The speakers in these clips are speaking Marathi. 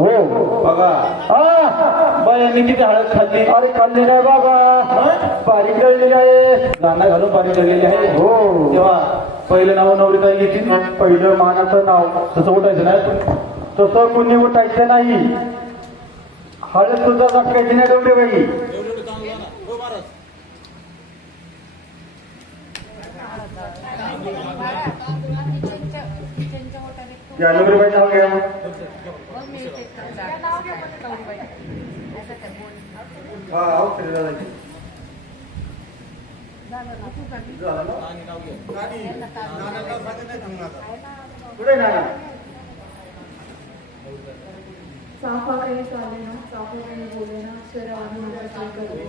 हो. बघा. हा बायांनी किती हळद खाल्ली. अरे खाल्ली नाही बाबा. बारीक दळलेली आहे. दाना घालून पाणी ठरलेले आहे. हो. तेव्हा पहिलं नाव नवरीता घेतील पहिलं मानाचं नाव. तसं उठायचं नाही तसं कुणी उठायचं नाही. हळद सुद्धा टाकायची नाही तेवढे बाई. या नवरीबाई नाव घ्या. हा औषध दादाची कुठे ना चाफा काही चाले ना चाफा काही बोले ना शरीरावर माझा काय करते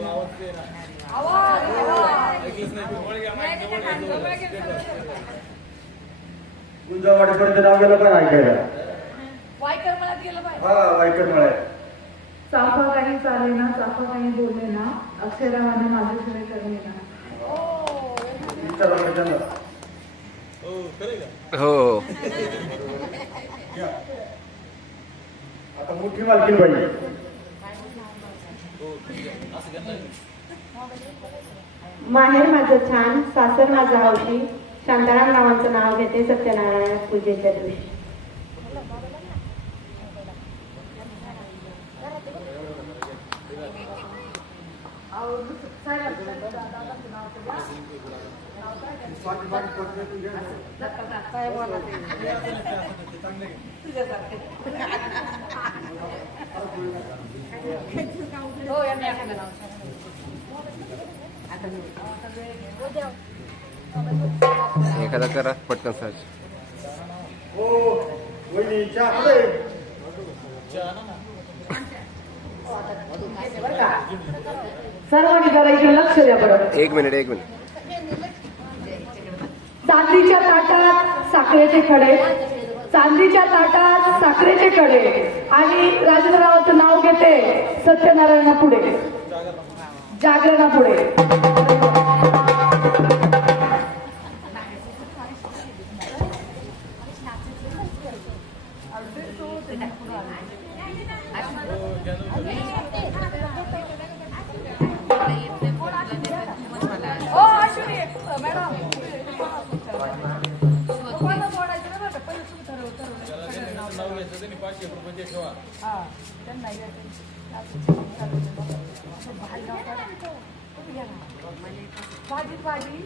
गुंजावाडीपर्यंत नाव गेलं पण ऐकायला? वायकर मला गेलं हा वाईकट मिळाय चाफा काही चाले ना चाफा काही बोले ना अक्षरावाने माझे शिवाय करणे ना. हो. आता मोठी मालकीन बाई. माहेर माझं छान सासर माझं हौशी शांताराम नावाचं नाव घेते सत्यनारायण पूजेच्या दिवशी. एखादं सांगा. एखादा करा पटकन सर्च हो वहिनी चहा. सर्वांनी जरा इकडे लक्ष द्या बरं. एक मिनिट एक मिनिट. चांदीच्या ताटात साखरेचे खडे. चांदीच्या ताटात साखरेचे कडे आणि राजेंद्ररावाचं नाव घेते सत्यनारायणा पुढे. जागरणा पुढे हा. भाजी भाजी.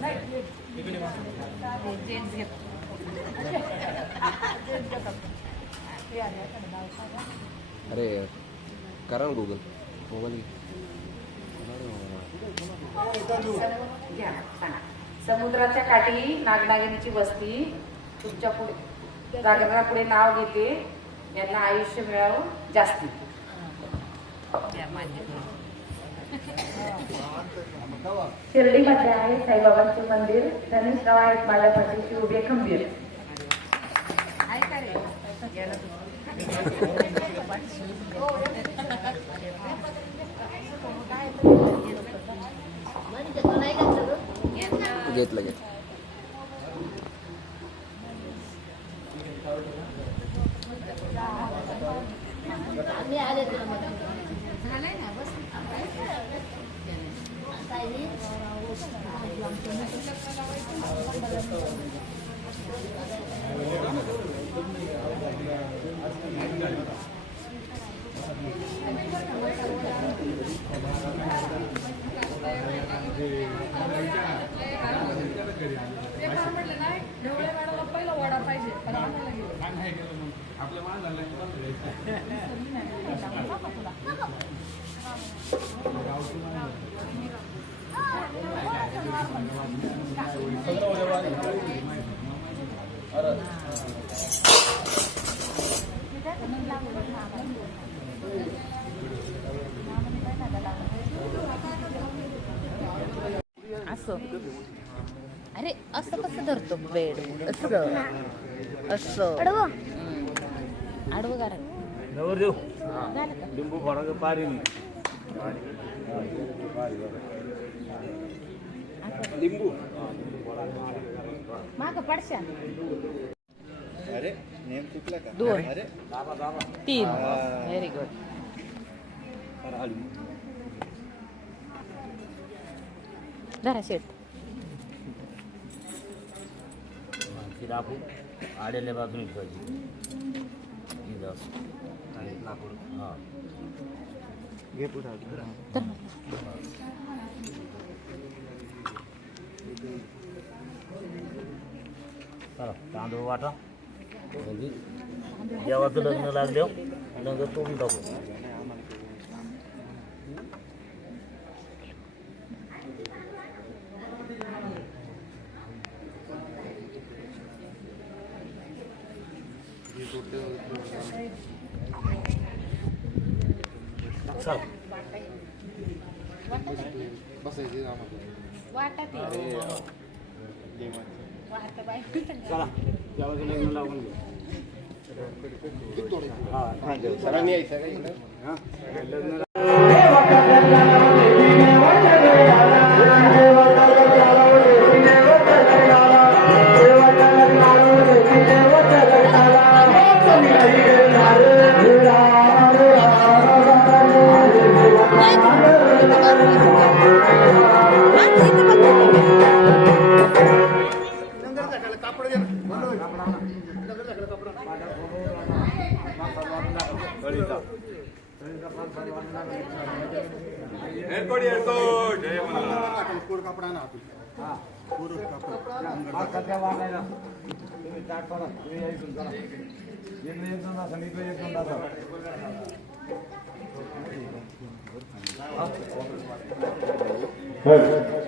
नाही जेंट्स घेत. हे. अरे करा ना गुगल मोबाईल. समुद्राच्या काठी नागनागिनीची वस्ती. तुमच्यापुढे जागरणापुढे नाव घेते. यांना आयुष्य मिळावं जास्ती. शिर्डीमध्ये आहे साईबाबांचे मंदिर धनुषराव आहेत माझ्या पाठीशी उभे खंबीर. ऐका रे घेतलं घेतलं ते काय म्हटलं नाही ढवळे मॅडमला पहिला वडा पाहिजे पण आम्हाला असं. अरे असं कसं धरतो? बेड असं. असं. आडवं करा झालं का? लिंबू फोडा पारी लिंबू. माग पडशा. अरे नेम चुकला का? दोन. अरे. तीन. व्हेरी गुड धरा शेट. दाखवू आडेल्या बाजूने ठेवायची. हां घे पुढे चला तांदूळ वाटा म्हणजे देवाचं लग्न लागले लग्न तोडून टाकू चला देवाचं लग्न लावून घेऊ सरांनी यायचं का इकडं? એરકોડ એરકોડ જય મલ્હાર કોડ કપડા ના આપી હા કોડ કપડા આ કપડા વાળા તમે ચાટ પડો એ આવી સુન ચાલો એમને એક દોના સમી તો એક દોના ચાલો હા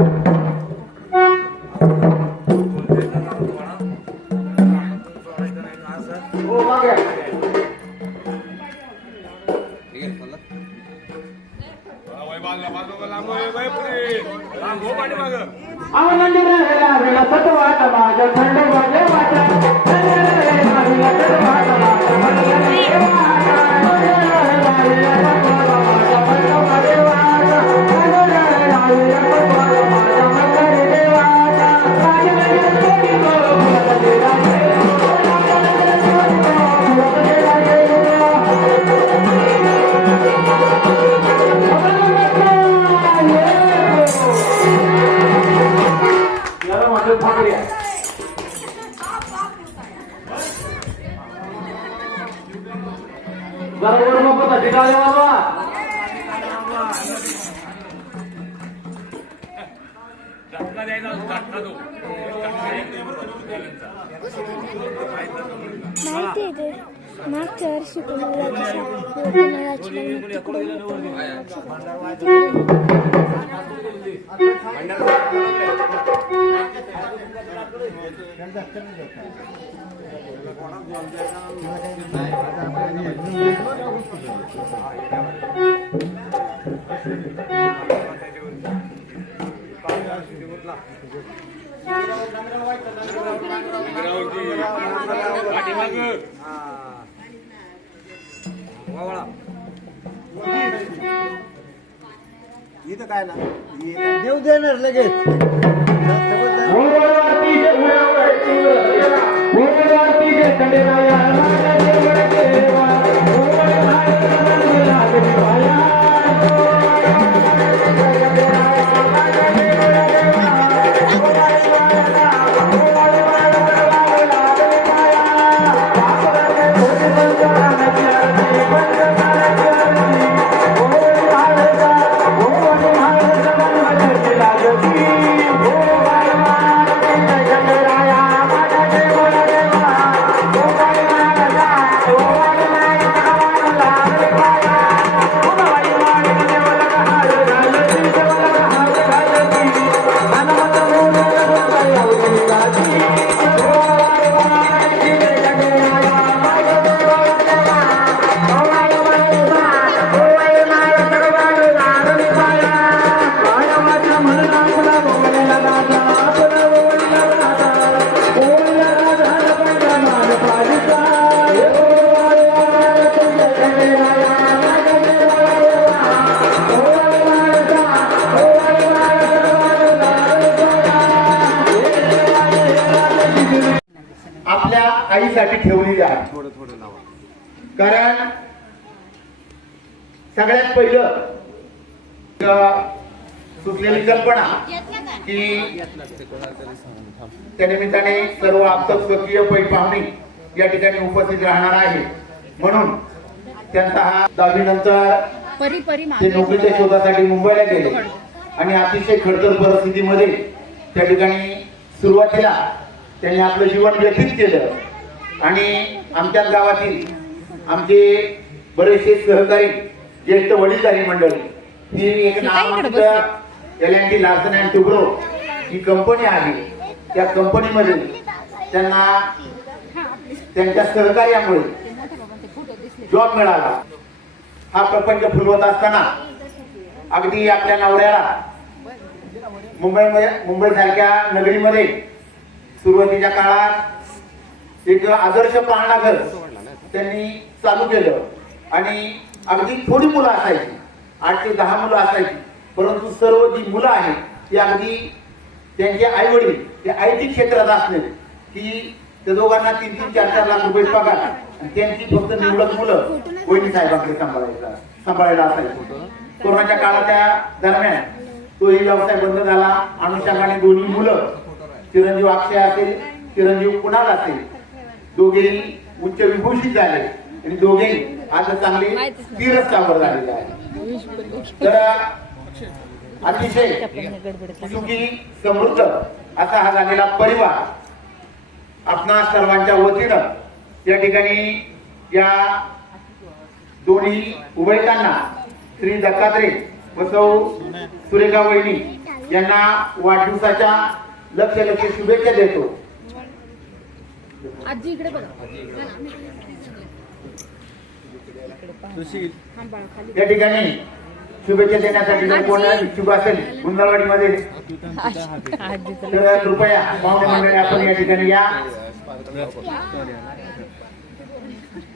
आनंद राहिला वेळा सतवाट माझ्या थंड वाजे माहिती आहे ते मागच्या वर्षी कुणाला इथं काय ना होतं. देऊ देणार लगेच मंगळवारती सुचलेली कल्पना की त्या निमित्ताने सर्व आमचं स्वकीय पै पाहुणे या ठिकाणी उपस्थित राहणार आहे. म्हणून त्यांचा हा दहावी नंतर ते नोकरीच्या शोधासाठी मुंबईला गेले. आणि अतिशय खडतर परिस्थितीमध्ये त्या ठिकाणी सुरुवातीला त्यांनी आपलं जीवन व्यतीत केलं. आणि आमच्याच गावातील आमचे बरेचसे सहकारी ज्येष्ठ वडीलधारी मंडळी ही एक नामांकित त्याला एन लार्सन अँड टुब्रो ही कंपनी आली. त्या कंपनीमध्ये त्यांना त्यांच्या सहकार्यामुळे जॉब मिळाला. हा प्रपंच फुलवत असताना अगदी आपल्या नवऱ्याला मुंबईमध्ये मुंबईसारख्या नगरीमध्ये सुरुवातीच्या काळात एक आदर्श पाळणाघर त्यांनी चालू केलं. आणि अगदी थोडी मुलं असायची. आठ ते दहा मुलं असायची. परंतु सर्व जी मुलं आहेत ती अगदी त्यांचे आई वडील ते आय टी क्षेत्रात असले की त्या दोघांना तीन तीन चार चार लाख रुपये पगार आणि त्यांची फक्त निवडक मुलं वहिनी साहेबांकडे सांभाळायला सांभाळायला असायची. कोरोनाच्या काळाच्या दरम्यान तोही व्यवसाय बंद झाला. अनुषंगाने दोन्ही मुलं चिरंजीव अक्षय असेल चिरंजीव कुणाल असेल दोघेही उच्च विभूषित झाले आणि दोघेही आज चांगले स्थिर स्थावर झालेले आहे तर अतिशय. सुखी समृद्ध असा हा झालेला परिवार आपणा सर्वांच्या वतीनं या ठिकाणी या दोन्ही उभयतांना श्री दत्तात्रय व सौ सुरेखा वहिनी यांना वाढदिवसाच्या लक्ष लक्ष शुभेच्छा देतो. आजी इकडे बघा. या ठिकाणी शुभेच्छा देण्यासाठी जर कोण इच्छुक असेल गुंजाळवाडीमध्ये आजीचं तर कृपया पाहुणे मंडळी आपण या ठिकाणी या.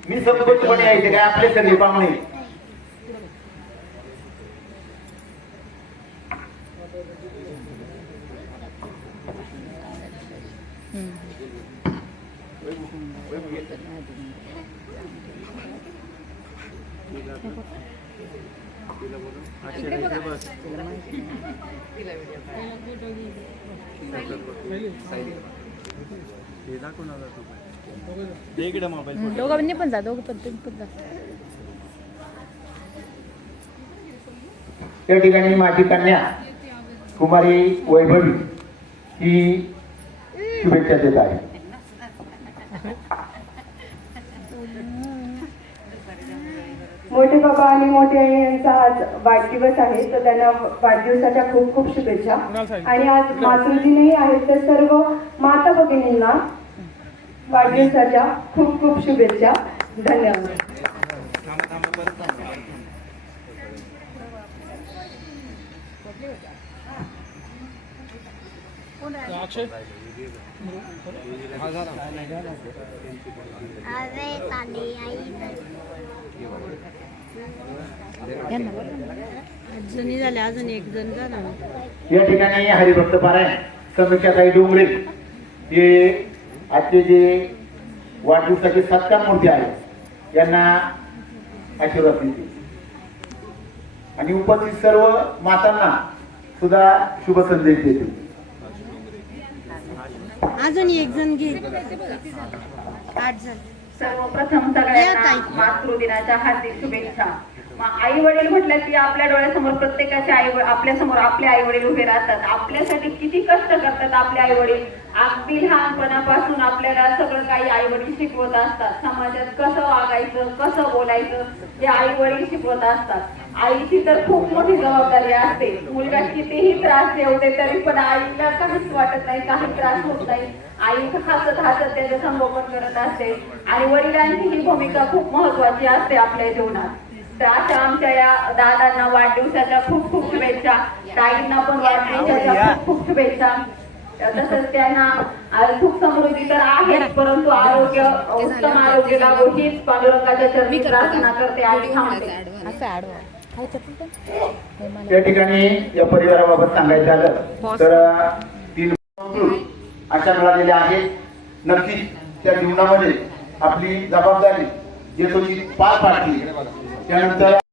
मी संकोचपणे यायचे काय आपले सगळे पाहुणे. दे इकडे मोबाईल दोघांनी पण जा दोघं पण तुम्ही पण जा. या ठिकाणी माझी कन्या कुमारी वैभवी ही शुभेच्छा देत आहे. बाबा आणि मोठे आई यांचा आज वाढदिवस आहे तर त्यांना वाढदिवसाच्या खूप खूप शुभेच्छा. आणि आज मातृजीनेही आहेत तर सर्व माता भगिनींना वाढदिवसाच्या खूप खूप शुभेच्छा. धन्यवाद. अरे ताली आई. जणी झाले अजून एक जण झाला या ठिकाणी हरिभक्त पारायण समीक्षाताई डोंगरे. हे आजचे जे वाढदिवसाचे सत्कार मूर्ती आहेत यांना आशीर्वाद देते आणि उपस्थित सर्व मातांना सुद्धा शुभ संदेश देते अजून एक जण घे. आठ जण. सर्वप्रथम सगळ्यांना मातृदिनाच्या हार्दिक शुभेच्छा. आई वडील म्हटलं की आपल्या डोळ्यासमोर प्रत्येकाचे आई आपल्यासमोर आपले आई वडील उभे राहतात. आपल्यासाठी किती कष्ट करतात आपले आई वडील अगदी लहानपणापासून आपल्याला सगळं काही आई वडील शिकवत असतात. समाजात कसं वागायचं कसं बोलायचं हे आई वडील शिकवत असतात. आईची तर खूप मोठी जबाबदारी असते. मुलगा कितीही त्रास देवते तरी पण आईला काहीच वाटत नाही काही त्रास होत नाही. आई हसत हसत त्याचं संगोपन करत असते. आणि वडिलांची ही भूमिका खूप महत्वाची असते आपल्या जीवनात. तर अशा आमच्या या दादांना वाढदिवसाच्या खूप खूप शुभेच्छा. ताईंना पण वाढदिवसाच्या खूप खूप शुभेच्छा. तसंच त्यांना सुख समृद्धी तर आहे परंतु आरोग्य उत्तम आरोग्य लाभो हीच पांडुरंगाच्या चरणी प्रार्थना करते आणि थांबते. असं आडवा हाय चप्पल पण? या ठिकाणी या परिवाराबाबत सांगायचं झालं तर तीन अशा मिळालेल्या आहेत नक्कीच त्या जीवनामध्ये आपली जबाबदारी जे तो पार पाडली त्यानंतर